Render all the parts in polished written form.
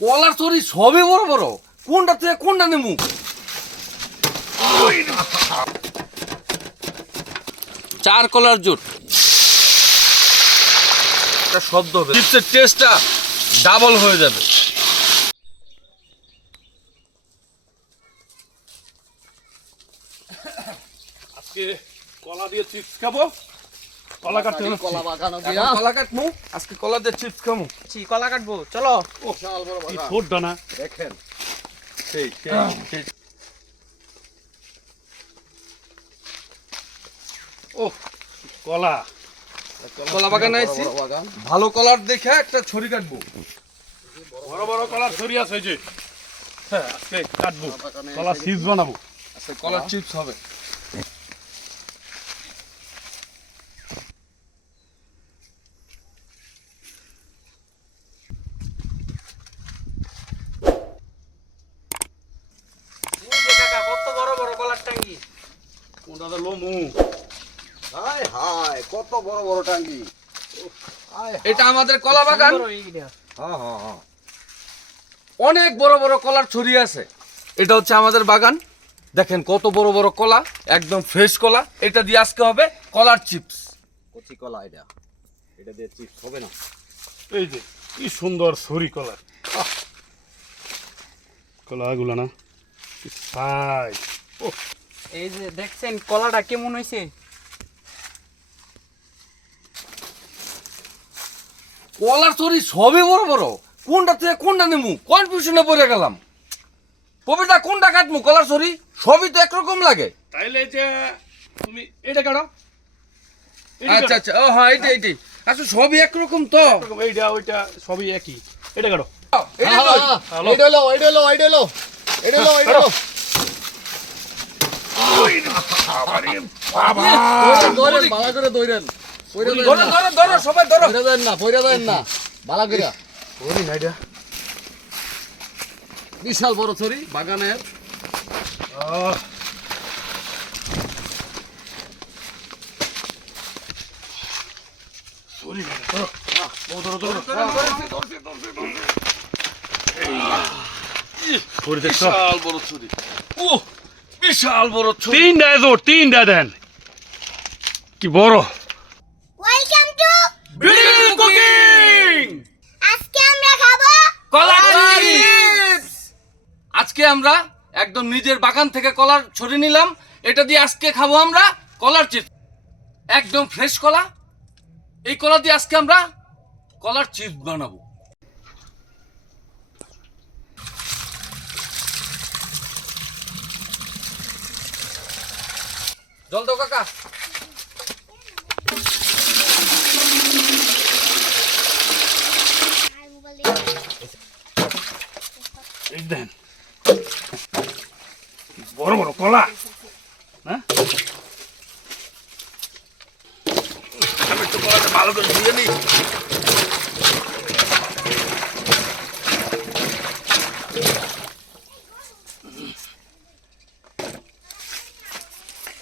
কলার তরি সবই বড় বড়, কোনটা থেকে কোনটা নেমু? চার কলার জোট, একটা শব্দ হবে, চিপসের টেস্টটা ডাবল হয়ে যাবে। আজকে কলা দিয়ে চিপস খাবো। কলা কাটতে হবে, কলা বাগানো এখন দিয়া কলা কাটমু, আজকে কলা দিয়ে চিপস খামু। কলা কাটবো, চলো। বিশাল বড় কি বাগান ছোট দানা। দেখেন। সেই সেই ও কলা, কলা বাগানে আইছি, বড় বাগান। ভালো কলার দেখে একটা ছড়ি কাটবো। বড় বড় কলার ছড়ি আছে এই যে। হ্যাঁ, আজকে কাটবো, বাগানে কলা চিপস বানাবো। আজকে কলার চিপস হবে। কত বড় বড় কলার টাঙ্গি। কোনটা লমু? হায় হায় কত বড় বড় টাঙ্গি। হায় এটা আমাদের কলা বাগান, হ্যাঁ হ্যাঁ হ্যাঁ। অনেক বড় বড় কলার ছড়ি আছে। এটা হচ্ছে আমাদের বাগান, দেখেন কত বড় বড় কলা, একদম ফ্রেশ কলা। এটা দিয়ে আজকে হবে কলার চিপস। কচি কলা এটা, এটা দিয়ে চিপস হবে না। এই যে কি সুন্দর ছড়ি কলা। কলাগুলো না কি সাইজ। ও এই যে দেখছেন কলাটা কেমন হয়েছে। কলার ছড়ি সবই বড় বড়, কোনটা থেকে কোনটা নেমু কনফিউশনে পড়ে গেলাম। কবিতা কোনটা কাটমু? কলার ছড়ি সবই তো একরকম লাগে। তাইলে যে তুমি এটা কাটো। আচ্ছা আচ্ছা, ও হ্যাঁ, এইটাই এইটাই। আচ্ছা সবই একরকম তো। এইটা ওইটা সবই একই। এটা কাটো। এইটা লই। হ্যালো। এইটা লো, এইটা লো, এইটা লো, এইটা লো, এইটা লো। বাবা দৌড়েন, ভালো করে দৌড়েন। পইরা ধরো দেন না, ধরো ধরো, সবাই ধরো। পইরা দেন না, পইরা দেন না। ভালো করে। ওরে না এটা। বিশাল বড় ছড়ি বাগানের। আহ সরি না ধরো। ও ধরো ধরো। সরি দেখছো? বিশাল বড় ছড়ি। ও বিশাল বড় ছড়ি। তিনটা দেন। কি বড়। Welcome to beautiful cooking. আজকে আমরা খাবো কলার চিপস। আজকে আমরা একদম নিজের বাগান থেকে কলার ছড়ি নিলাম, এটা দিয়ে আজকে খাবো আমরা কলার চিপস। একদম ফ্রেশ কলা, এই কলা দিয়ে আজকে আমরা কলার চিপস বানাবো। জল দাও কাকা। এই দেন। বড় বড় কলা। হ্যাঁ? আমি একটু কলাটা ভালো করে ধুয়ে নিই।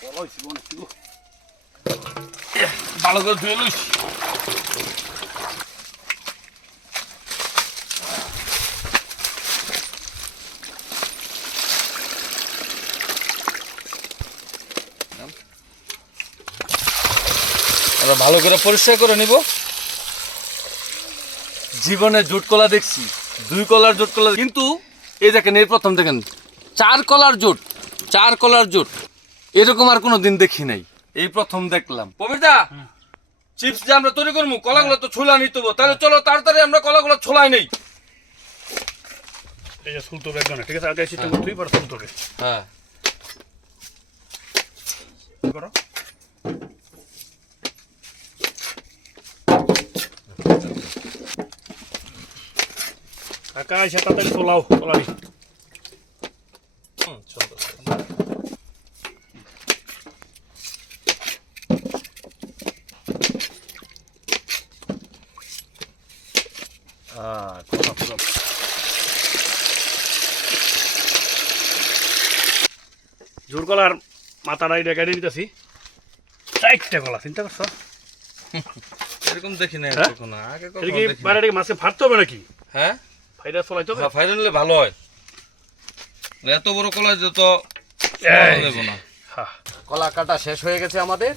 কলা হইছে মনে হচ্ছে গো। ভালো করে ধুয়ে লইস। আমরা ভালো করে পরিষ্কার করে নিব। জীবনে জুট কলা দেখছি, 2 কলার জুট কলা, কিন্তু এই দেখেন, এই প্রথম দেখেন 4 কলার জুট, 4 কলার জুট এরকম আর কোনো দিন দেখি নাই, এই প্রথম দেখলাম। পবিতা, চিপস যে আমরা তৈরি করবো, কলাগুলো তো ছোলা নিতে হবে, তাহলে চলো তাড়াতাড়ি আমরা কলাগুলো ছোলাই নেই। এই যে সুলতো একদম ঠিক আছে, আগে সিস্টেম তুই পর সুলতোকে হ্যাঁ, করো। কাকা এসে তাড়াতাড়ি তোলাও, তোলাবি। জোর কলার মাথাটা এটা কেটে দিতেছি। 4টা কলা, চিন্তা করছো? এরকম দেখি নাই হ্যাঁ? কখনো, আগে এটা কখনো কি দেখি নাই। বাইরে মাছে ফাটতে হবে নাকি? হ্যাঁ, এটা চলাইতে হবে। ফাইনাল হলে ভালো হয়, এত বড় কলা যে তো এই দেবো না। হ্যাঁ কলা কাটা শেষ হয়ে গেছে আমাদের,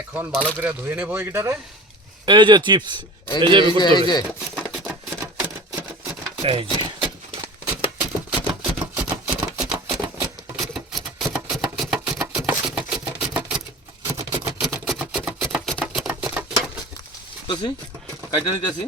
এখন ভালো করে ধুয়ে নেবো এইটারে। এই যে চিপস, এই এই যে যে এই যে করতে এই হবে। যে এই যে কাইটা নিতেছি।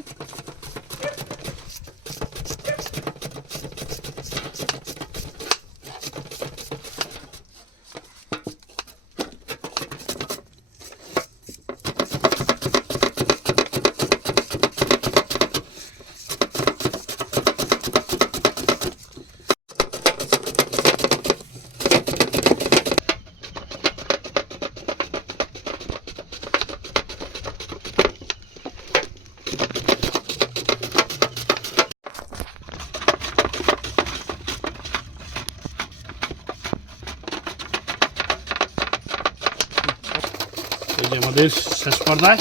এই যে আমাদের শেষ পর্যায়ে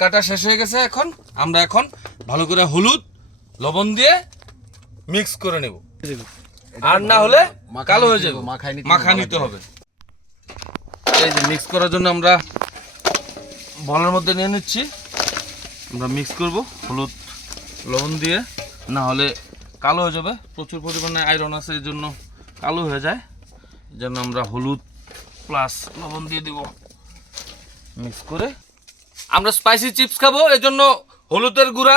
কাটা শেষ হয়ে গেছে, এখন আমরা এখন ভালো করে হলুদ লবণ দিয়ে মিক্স করে নেব, আর না হলে কালো হয়ে যাবে, মাখা নিতে হবে। এই যে মিক্স করার জন্য আমরা বলের মধ্যে নিয়ে নিচ্ছি, আমরা মিক্স করব হলুদ লবণ দিয়ে, না হলে কালো হয়ে যাবে। প্রচুর পরিমাণে আয়রন আছে, এই জন্য কালো হয়ে যায়। এই জন্য আমরা হলুদ প্লাস লবণ দিয়ে দিব মিক্স করে। আমরা স্পাইসি চিপস খাবো, এই জন্য হলুদের গুঁড়া,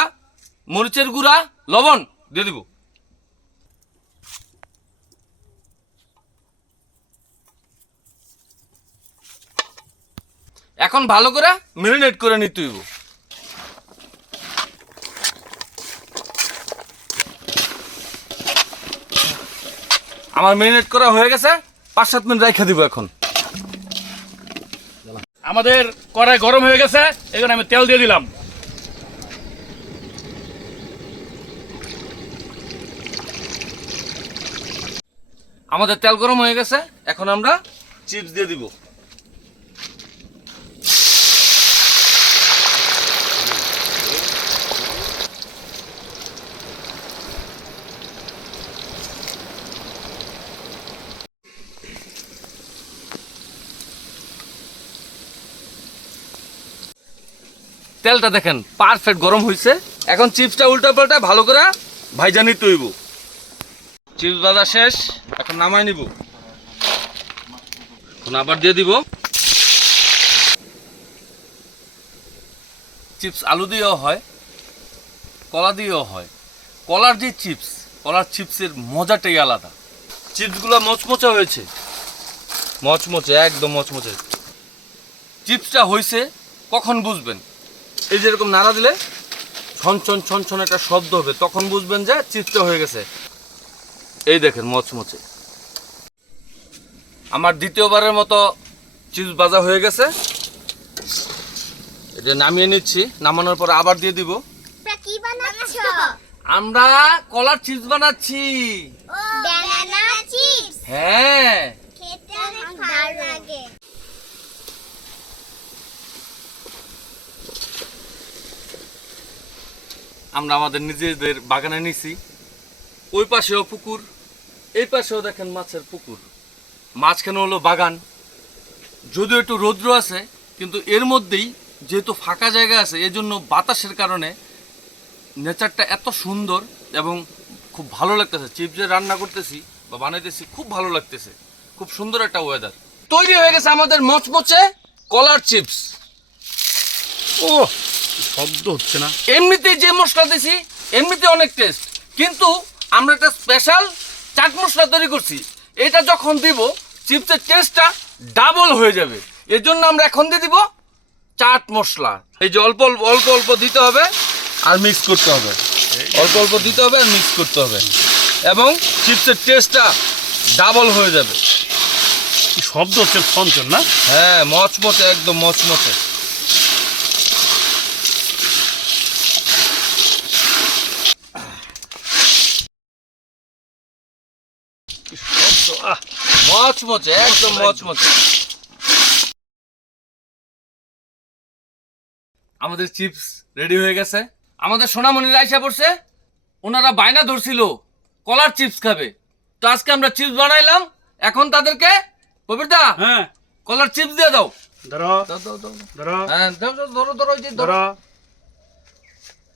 মরিচের গুঁড়া, লবণ দিয়ে দিব। এখন ভালো করে ম্যারিনেট করে নিতে হইব। আমার ম্যারিনেট করা হয়ে গেছে, 5-7 মিনিট রাখা দিব। এখন আমাদের কড়াই গরম হয়ে গেছে, এখানে আমি তেল দিয়ে দিলাম। আমাদের তেল গরম হয়ে গেছে, এখন আমরা চিপস দিয়ে দিব। তেলটা দেখেন পারফেক্ট গরম হয়েছে, এখন চিপসটা উল্টা পাল্টা ভালো করে ভাইজা নিতে হইব। চিপস ভাজা শেষ, এখন নামাই নিব। এখন আবার দিয়ে দিব। চিপস আলু দিয়েও হয়, কলা দিয়েও হয়। কলার যে চিপস, কলার চিপসের মজাটাই আলাদা। চিপসগুলো মচমচে হয়েছে, মচমচে, একদম মচমচে। চিপসটা হয়েছে কখন বুঝবেন? এই যে এরকম নাড়া দিলে ছনছন ছনছন একটা শব্দ হবে, তখন বুঝবেন যে চিপসটা হয়ে গেছে। এই দেখেন মচমচে। আমার দ্বিতীয়বারের মতো চিপস ভাজা হয়ে গেছে, এটা নামিয়ে নিচ্ছি। নামানোর পর আবার দিয়ে দিব। তোমরা কি বানাচ্ছ? আমরা কলার চিপস বানাচ্ছি। Banana chips. হ্যাঁ, খেতে অনেক ভালো লাগে। আমরা আমাদের নিজেদের বাগানে নিছি। ওই পাশেও পুকুর, এই পাশেও দেখেন মাছের পুকুর, মাঝখানে হলো বাগান। যদিও একটু রৌদ্র আছে, কিন্তু এর মধ্যেই যেহেতু ফাঁকা জায়গা আছে, এজন্য বাতাসের কারণে নেচারটা এত সুন্দর এবং খুব ভালো লাগতেছে। চিপস যে রান্না করতেছি বা বানাইতেছি, খুব ভালো লাগতেছে। খুব সুন্দর একটা ওয়েদার তৈরি হয়ে গেছে আমাদের মচমচে কলার চিপস। ও শব্দ হচ্ছে না। এমনিতেই যে মশলা দিছি এমনিতে অনেক টেস্ট, কিন্তু আমরা একটা স্পেশাল চাট মশলা তৈরি করছি। এটা যখন দিব চিপসের টেস্টটা ডাবল হয়ে যাবে। এর জন্য আমরা এখন দিয়ে দিব চাট মশলা। এই যে অল্প অল্প অল্প অল্প দিতে হবে আর মিক্স করতে হবে, অল্প অল্প দিতে হবে আর মিক্স করতে হবে, এবং চিপসের টেস্টটা ডাবল হয়ে যাবে। কি শব্দ হচ্ছে, ছনছন না? হ্যাঁ, মচমচে, একদম মচমচে। কি শব্দ, আহ মচমচে, একদম মচমচে। আমাদের চিপস রেডি হয়ে গেছে। আমাদের সোনামণির আইসা পড়ছে, ওনারা বায়না ধরছিল কলার চিপস খাবে, তো আজকে আমরা চিপস বানাইলাম। এখন তাদেরকে পবিত্রা হ্যাঁ কলার চিপস দিয়ে দাও। ধরো দাও দাও দাও। ধরো হ্যাঁ দাও দাও, ধরো ধরো এই যে ধরো। ধরো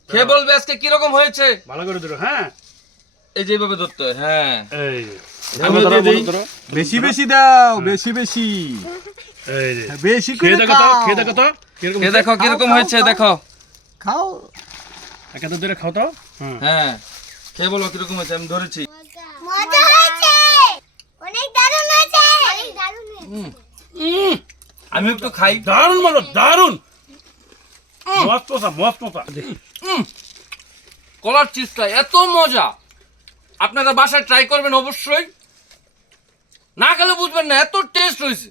খেয়ে বলবে আজকে কিরকম হয়েছে। ভালো করে ধরো। হ্যাঁ এই যে এইভাবে ধরতে হয়। হ্যাঁ এই যে। আমিও ধরো, দিয়ে দিই। ধরো, ধরো। বেশি বেশি দাও, বেশি বেশি এই যে। বেশি খেয়ে করে দেখো তো, খাও। খেয়ে দেখো তো কিরকম খেয়ে দেখো কিরকম খাও, হয়েছে খাও। দেখো। খাও। এক হাতে ধরে খাও তো। হুম। হ্যাঁ খেয়ে বলো কিরকম হয়েছে, আমি ধরেছি। মজা হয়েছে অনেক দারুণ হয়েছে অনেক দারুণ হয়েছে আমি একটু খাই। দারুণ মজা, দারুণ মস্ত মজা, মস্ত মজা। কলার চিপসটা এত মজা, আপনারা বাসায় ট্রাই করবেন অবশ্যই। না খেলে বুঝবেন না, এত টেস্ট হয়েছে।